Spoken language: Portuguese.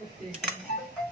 porque...